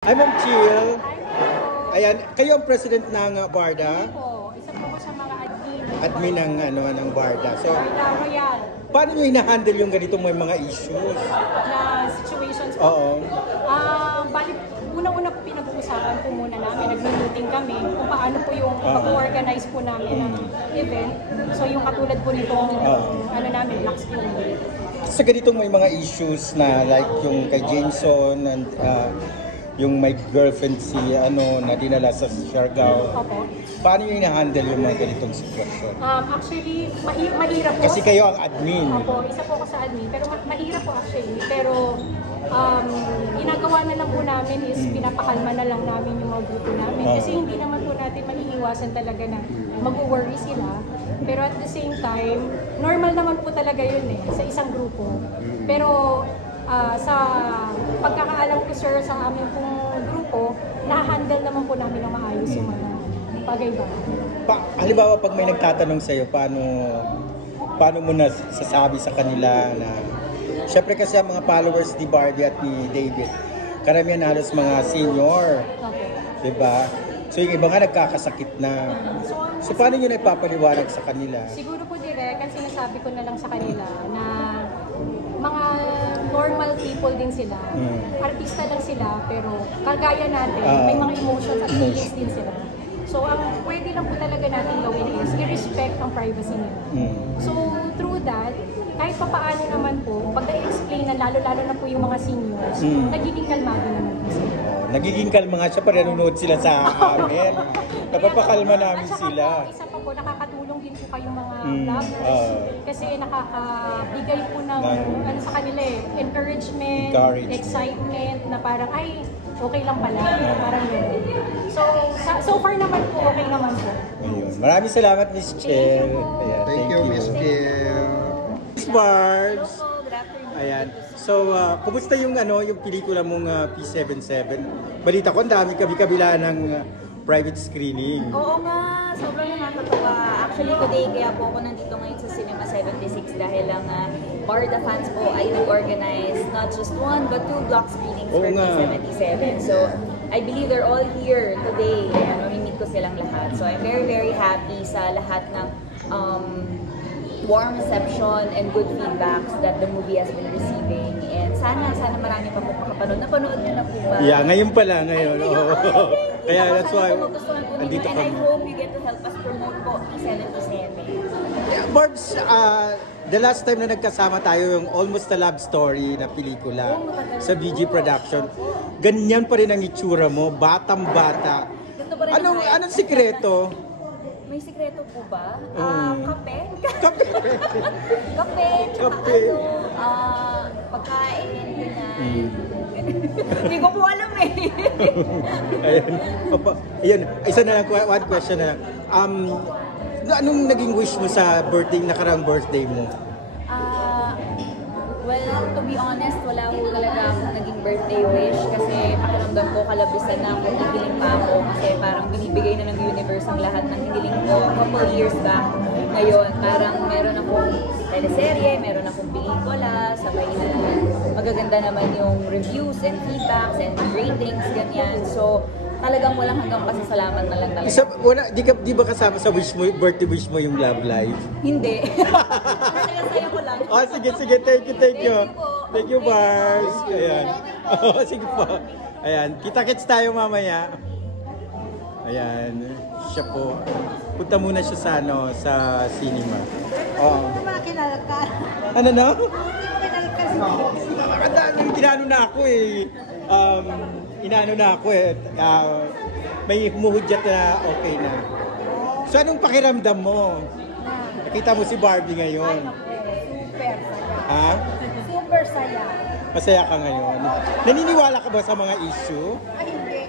Hi, Ma'am Chill. Ayan, kayo ang president ng BARDA? Hindi po. Isa po ko sa mga admin. Admin ng BARDA. So, BARDA Royal paano nyo hina-handle yung ganitong may mga issues? na situations po. Oo. Balik, unang-una po pinag-uusapan po muna namin. Nag-meeting kami kung paano po yung pag-organize po namin ng event. So yung katulad po nitong namin, Black School. Sa ganitong may mga issues na like yung kay Jameson and yung may girlfriend na dinala sa Siargao. Opo. Paano nyo hina-handle yung mga ganitong sitwasyon? Actually, mahirap po. Kasi kayo ang admin. Opo, isa po ako sa admin. Pero mahirap po actually. Pero ginagawa na lang po namin is pinapakalma na lang namin yung mga grupo namin. Kasi hindi naman po natin maiiwasan talaga na mag-worry sila. Pero at the same time, normal naman po talaga yun sa isang grupo. Pero sa pagkakaalam ko sir sa aming pong grupo, na-handle naman po namin ng maayos yung mga bagay-bagay. Halimbawa pag may nagtatanong sa'yo, paano mo na sasabi sa kanila na syempre kasi ang mga followers ni Barbie at ni David, karamihan halos mga senior, Okay. diba? So yung iba nga nagkakasakit na. So paano nyo na ipapaliwanag sa kanila? Siguro po direct, ang sinasabi ko na lang sa kanila na mga normal people din sila. Artista lang sila, pero kagaya natin, may mga emotions at feelings din sila. So ang pwede lang po talaga natin gawin is i-respect ang privacy nila. So through that, kahit pa paano naman po, pag na-explain na lalo-lalo na po yung mga seniors, nagiging kalmado naman po sila. Nagiging kalma nga siya, nanonood sila sa amin. Napapakalma namin At saka sila. po, isa pa po, nakakatulong din po kayong mga vloggers kasi nakakabigay po ng sa kanila encouragement, excitement na parang ay okay lang pala, parang gano'n. So far naman po, okay naman po. Ayun. Maraming salamat, Miss Chel. Ayan, Thank you, Miss Chel. Miss Barbs. Hello po, good afternoon. Ayan. So, kumusta yung pelikula mong P77? Balita ko, ang dami kabila ng private screening. Oo nga, sobrang nakakatuwa. Actually, today kaya po ako nandito ngayon sa Cinema 76 dahil lang BARDA fans po ay nag-organize not just one but two block screenings for P77. So, I believe they're all here today. Namimit ko silang lahat. So, I'm very, very happy sa lahat ng warm reception and good feedbacks that the movie has been receiving. And sana marami pa po makapanood. Napanood nyo na po ba? Yeah, ngayon pala, ngayon. Kaya that's why, andito kami. And I hope you get to help us promote po P77. Barbs, the last time na nagkasama tayo yung Almost a Love Story na pelikula sa BG Production, ganyan pa rin ang itsura mo, batang-bata. Anong sikreto? May sikreto po ba? Kape? Kape! Kape, tsaka pagkain, ganyan. Hindi ko po alam eh. Ayan, isa na lang, one question na lang. Anong naging wish mo sa nakaraang birthday mo? Well, to be honest, wala ko talaga akong naging birthday wish kasi pakiramdam ko kalabisan na kung hihiling pa ako kasi parang binibigay na ng universe ang lahat ng hiniling ko a couple years back. Ngayon, parang meron akong teleserye, meron akong pelikula, sabay na magaganda naman yung reviews and feedbacks and ratings, ganyan. So, talagang walang hanggang pasasalamat na lang talaga. Di ba kasama sa birthday wish mo yung Love Life? Hindi. Saya ko lang. Sige. Thank you. Thank you, Barbs. Ayan. Sige po. Ayan. Kita-kits tayo mamaya. Ayan. Siya po. Punta muna siya sa cinema. Ano ba kinalakal? Ano no? Kinalakal na ako eh. Inaano na ako eh. May humuhudyat na okay na. So anong pakiramdam mo? Nakita mo si Barbie ngayon. Super saya. Ha? Super saya. Masaya ka ngayon. Naniniwala ka ba sa mga issue? Ay, hindi.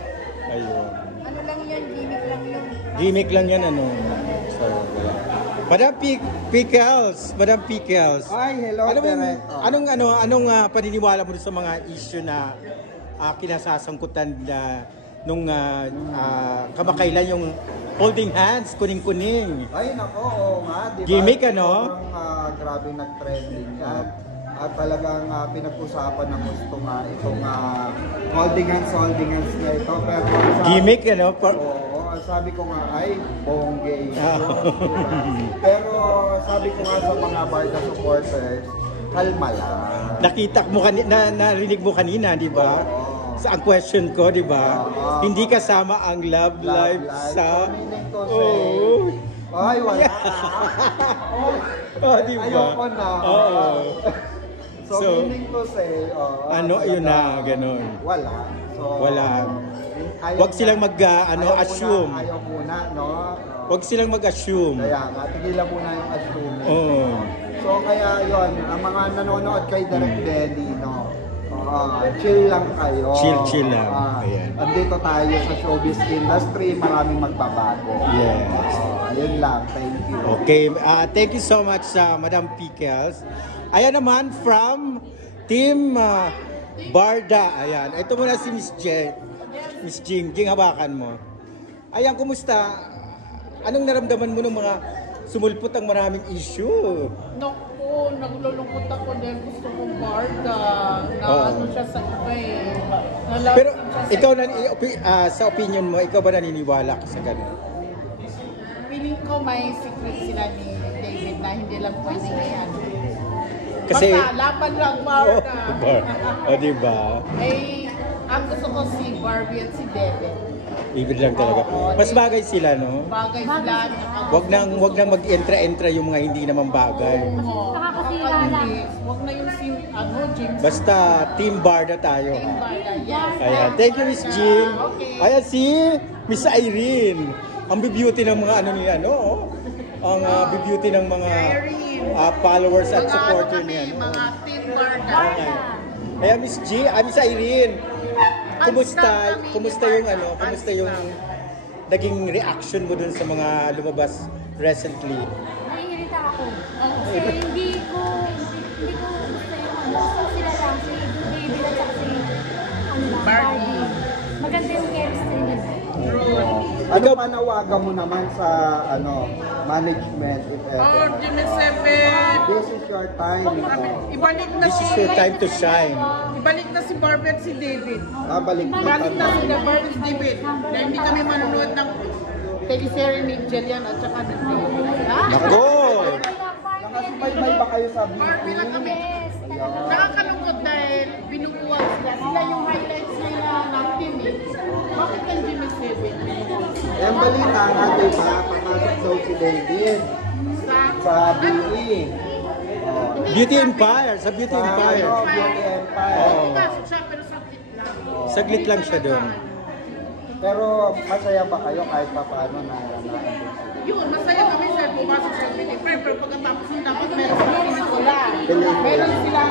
Ayun. Ano lang yun, gimmick lang yun. Gimmick lang yan, ano. So, wala. Madam Pickles. Ay, hello, Anong paniniwala mo sa mga issue na kinasasangkutan na nung kamakailan yung holding hands, kuning-kuning? Ay, nako, oo nga. Diba? Gimmick, ano? Sobrang grabe nag-trending yan. At talagang pinag-usapan ng gusto nga itong holding hands na ito. Pero Gimmick, ano? oo, sabi ko nga ay bonggay. Ah. Pero sabi ko nga sa mga Barca supporters, kalma lang. Nakita mo narinig mo kanina, di ba? Sa ang question ko, di ba? Hindi kasama ang Love Live sa... Oh. Ay, wala. Oh, di ba? Ayoko na. Oo. So, meaning to say, ano, yun na, ganun. Wala. So, Wala. ayaw Huwag silang assume. Ayaw muna, no? Huwag silang mag-assume. Kaya nga, tigilan muna yung assume. Oo. So, kaya yon ang mga nanonood kay Direk Benny, no? Chill lang kayo. Chill lang. Ayan. Andito tayo sa showbiz industry, maraming magbabago. Yes. Yun lang, thank you. Okay, thank you so much sa Madam Pickles. Ayan naman from Team Barda. Ayan, ito muna si Miss Jen. Miss Jing, hawakan mo. Ayan, kumusta? Anong naramdaman mo ng mga sumulpot ang maraming issue? Naku, naglulungkot ako dahil gusto kong Barda. Na Oo. ano siya sa iba eh. Pero ikaw, sa opinion mo, ikaw ba naniniwala ka sa ganun? Feeling ko may secret sila ni David na hindi lang pwede yan. Kasi... Basta, laban lang Barda. Diba? Eh, ang gusto ko si Barbie at si David. Ibig lang talaga. Oo, Mas bagay sila, no? Bagay sila. Wag nang mag-entra-entra yung mga hindi naman bagay. Nakakasira lang. Huwag na yung si, James. Basta Team Barda tayo. Team Barda, yes. Ayan. Thank you, Miss Jing. Okay. Ayan si Miss Irene. Ang beauty ng mga ang beauty ng mga followers at supporter niya. Mga Team Barda. Okay. Ayan, Miss G, Miss Irene. Kumusta yung naging reaction mo dun sa mga lumabas recently? Naiirita ako. Kasi hindi ko gusto yung gusto sila lang, si David at saka si Barbie. Maganda yung chemistry nila. Ano panawagan mo naman sa management if ever? Jimmy Seven. This is your time. Ibalik na This is your time to shine. Ibalik na si Barbie at si David. Balik Ibalik na sila Barbie at si David. Na hindi kami manonood ng teleserye ni Jillian at saka ni David. Nako! Nakasubaybay ba kayo sa Barbie lang kami. Nakakalungkot dahil binubuwag sila. Sila yung highlights nila ng team eh. Bakit ang Jimmy Seven? Yung balita nga, diba? Papasok daw si David sa BE. Beauty Empire, sa Beauty Empire. Beauty Empire. Oo. Pasok siya pero sakit lang. Saglit lang siya doon. Pero masaya ba kayo kahit pa paano na Yun, masaya kami sa pumasok sa Beauty Empire. Pero pagkatapos yun dapat meron silang pelikula. Meron silang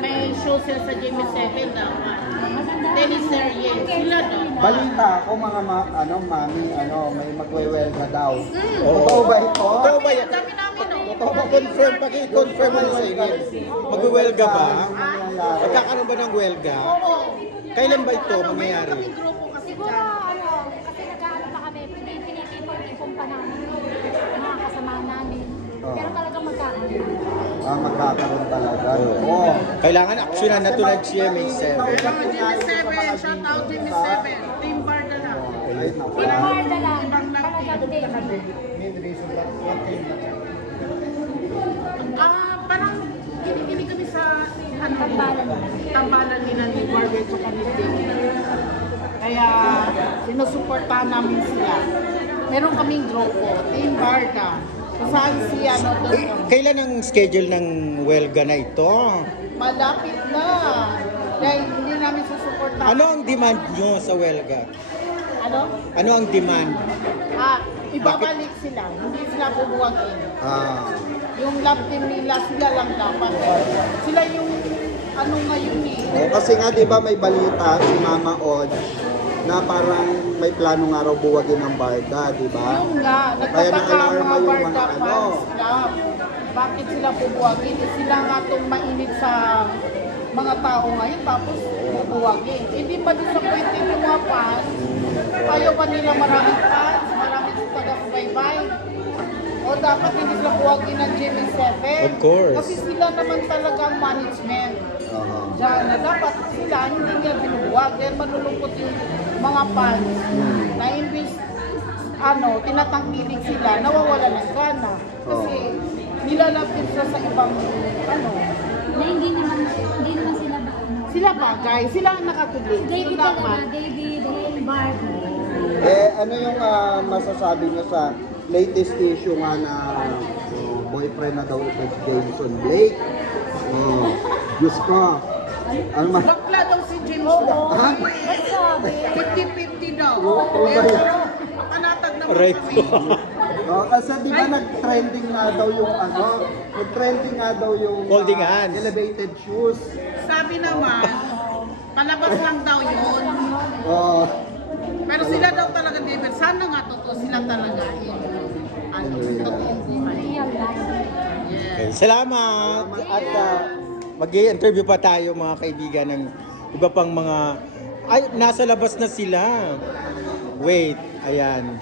may show sila sa Jimmy Seven dapat. Teleserye. Sila daw. balita ako mga mami, may magwewelga daw. Oo. Totoo ba ito? Totoo ba yan? Dami namin Confirm, paki-confirm mo sa inyo. Mag-welga ba? Nangyayari. Magkakaroon ba ng welga? Kailan ba ito mangyayari? Siguro kasi nag-aano pa kami, pinipon pa namin yung mga kasama namin. Pero talagang magkakaroon. Magkakaroon talaga. Oo. Kailangan aksyonan na tulad GMA7. Jimmy Seven, shout out Jimmy Seven. Team Barda na. Pinarda lang, talagang David. Parang kinikinig kami sa tambalan nila ni Barbie at ni David. Kaya sinusuportahan namin sila. Meron kaming grupo, Team Barda. Kung saan siya doon. Kailan ang schedule ng welga na ito? Malapit na. Dahil hindi namin susuportahan. Ano ang demand nyo sa welga? Ano? Ano ang demand? Ibabalik sila. Hindi sila bubuwagin. Ah. Yung love team nila, sila lang dapat. Sila yung ngayon eh. Kasi nga 'di ba may balita si Mama Od na parang may plano nga raw buwagin ng Barda, 'di ba? Yung nga, Kaya nagtataka na-alarma mga yung Barda mga fans club. Bakit sila bubuwagin? Sila nga itong mainit sa mga tao ngayon, tapos bubuwagin. Hindi pa disappointed yung mga fans. Ayaw pa nila maraming fans, maraming taga-subaybay. O dapat hindi sila buwagin ng Jimmy 7. Of course. Kasi sila naman talaga ang management. Aha. Diyan na dapat sila hindi niya binuwag. Kaya malulungkot yung mga fans na imbis tinatangkilik sila, nawawala ng gana. Kasi nilalapit sila sa ibang Na hindi naman sila ba? sila bagay, sila ang nakatuloy. David So, dapat, talaga, David, Barbie. Ano yung masasabi niyo sa latest issue nga na boyfriend na daw ito si Jameson Blake? Diyos ko. Ano man? bakla daw si James Ha? Bond. Sabi, 50-50 daw. Oo ba yan? Panatag naman Aray kami. ko. Kasi di ba nag-trending nga daw yung nag-trending nga daw yung Holding hands. elevated shoes. Sabi naman, palabas lang daw yun. Oh, Pero sila daw talaga, David, sana nga totoo sila talaga. Totoong buhay. real life. Okay, salamat! At mag-i-interview pa tayo mga kaibigan ng iba pang mga... Ay, nasa labas na sila. Wait, ayan.